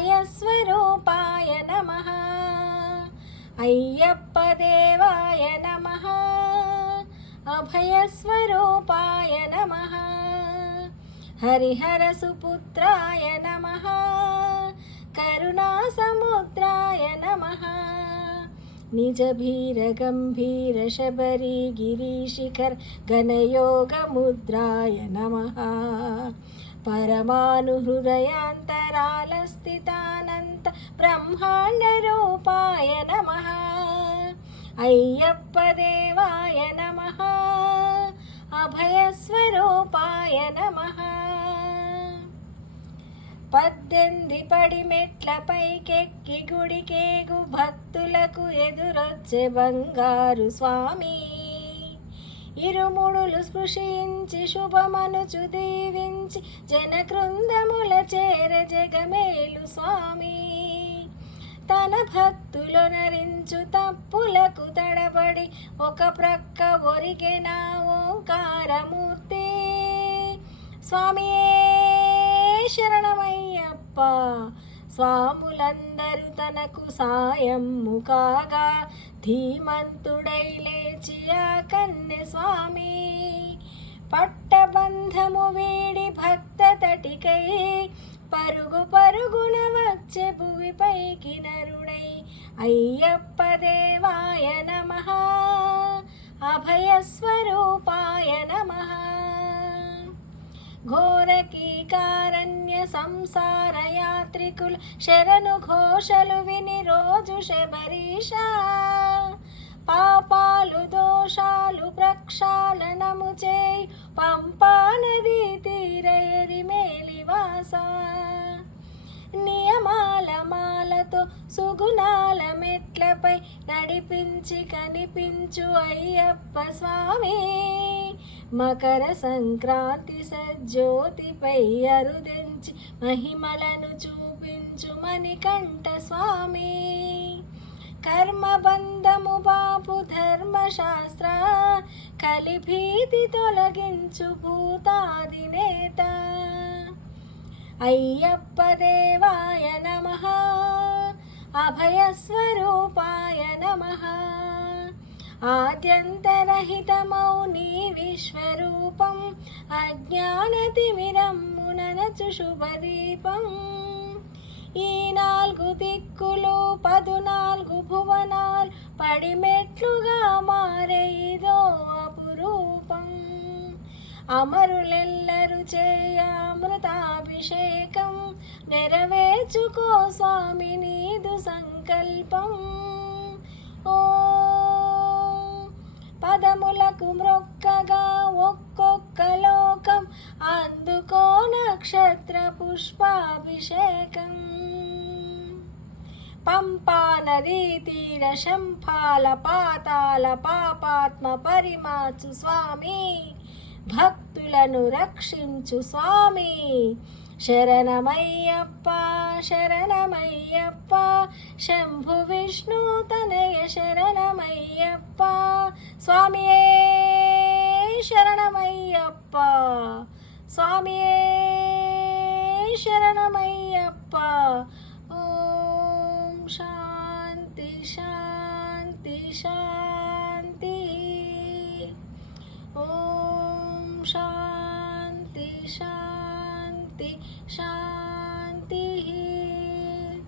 అభయస్వరూపాయ నమః. అయ్యప్ప దేవాయ నమః. అభయస్వరూపాయ నమః. హరిహర సుపుత్రాయ నమః. కరుణాసముద్రాయ నమః. నిజభీర గంభీర శబరి గిరీశిఖర్ గణయోగముద్రాయ నమః. పరమాణు హృదయాంతరాల స్థితానంత బ్రహ్మాండ రూపాయ నమః. అయ్యప్ప దేవాయ నమః. అభయస్వరూపాయ నమః. 18 పడిమెట్ల పైకెక్కి గుడికేగు భక్తులకు ఎదురొచ్చే బంగారు స్వామి. ఇరుముడులు స్పృశించి శుభమనుచు దీవించి జనకృందముల చేర జగమేలు స్వామి. తన భక్తులు నరించు తప్పులకు తడబడి ఒక ప్రక్క ఒరిగెన ఓంకారమూర్తి. స్వామియే శరణమయ్యప్ప. స్వాములందరూ తనకు సాయము కాగా ధీమంతుడై లేచి ఆ కన్నె స్వామి. పట్టబంధము వీడి భక్త తటికై పరుగు పరుగున వచ్చే భువిపైకి నరుడై. అయ్యప్ప దేవాయ నమః. అభయస్వరూపాయ నమః. ఘోరకీకారణ్య సంసార యాత్రికులు శరణు ఘోషలు విని రోజు శబరీష. పాపాలు దోషాలు ప్రక్షాళనము చేయి పంపా నదీ తీరయరి మేలివాస. నియమాల మాలతో సుగుణాల మెట్లపై నడిపించి కనిపించు అయ్యప్ప స్వామి. మకర సంక్రాంతి సజ్జోతిపై అరుదెంచి మహిమలను చూపించు మణికంఠ స్వామి. కర్మబంధము బాపు ధర్మశాస్త్ర కలిభీతి తొలగించు భూతాదినేత. అయ్యప్ప దేవాయ నమః. అభయస్వరూపాయ నమః. ఆద్యంతరహితమౌ నీ విశ్వరూపం అజ్ఞానతిమిరమ్ముననచు శుభదీపం. ఈ 4 దిక్కులు 14 భువనాలు పడిమెట్లుగా మారే ఇదో అపురూపం. అమరులెల్లరు చేయ అమృతాభిషేకం నెరవేర్చుకో స్వామి నీదు సంకల్పం. ఓ పదములకు మ్రొక్కగా ఒక్కొక్క లోకం అందుకో నక్షత్ర పుష్పాభిషేకం. పంపా నదీ తీర శంఫాల పాతాల పాపాత్మ పరిమాచు స్వామి. భక్తులను రక్షించు స్వామి. శరణమయ్యప్ప శరణమయ్యప్ప. శంభు విష్ణు తనయ శరణమయ్యప్ప. స్వామియే శరణమయ్యప్ప. స్వామియే శరణమయ్యప్ప. ఓం శాంతి శాంతి శాంతి. ఓం శాంతి శాంతి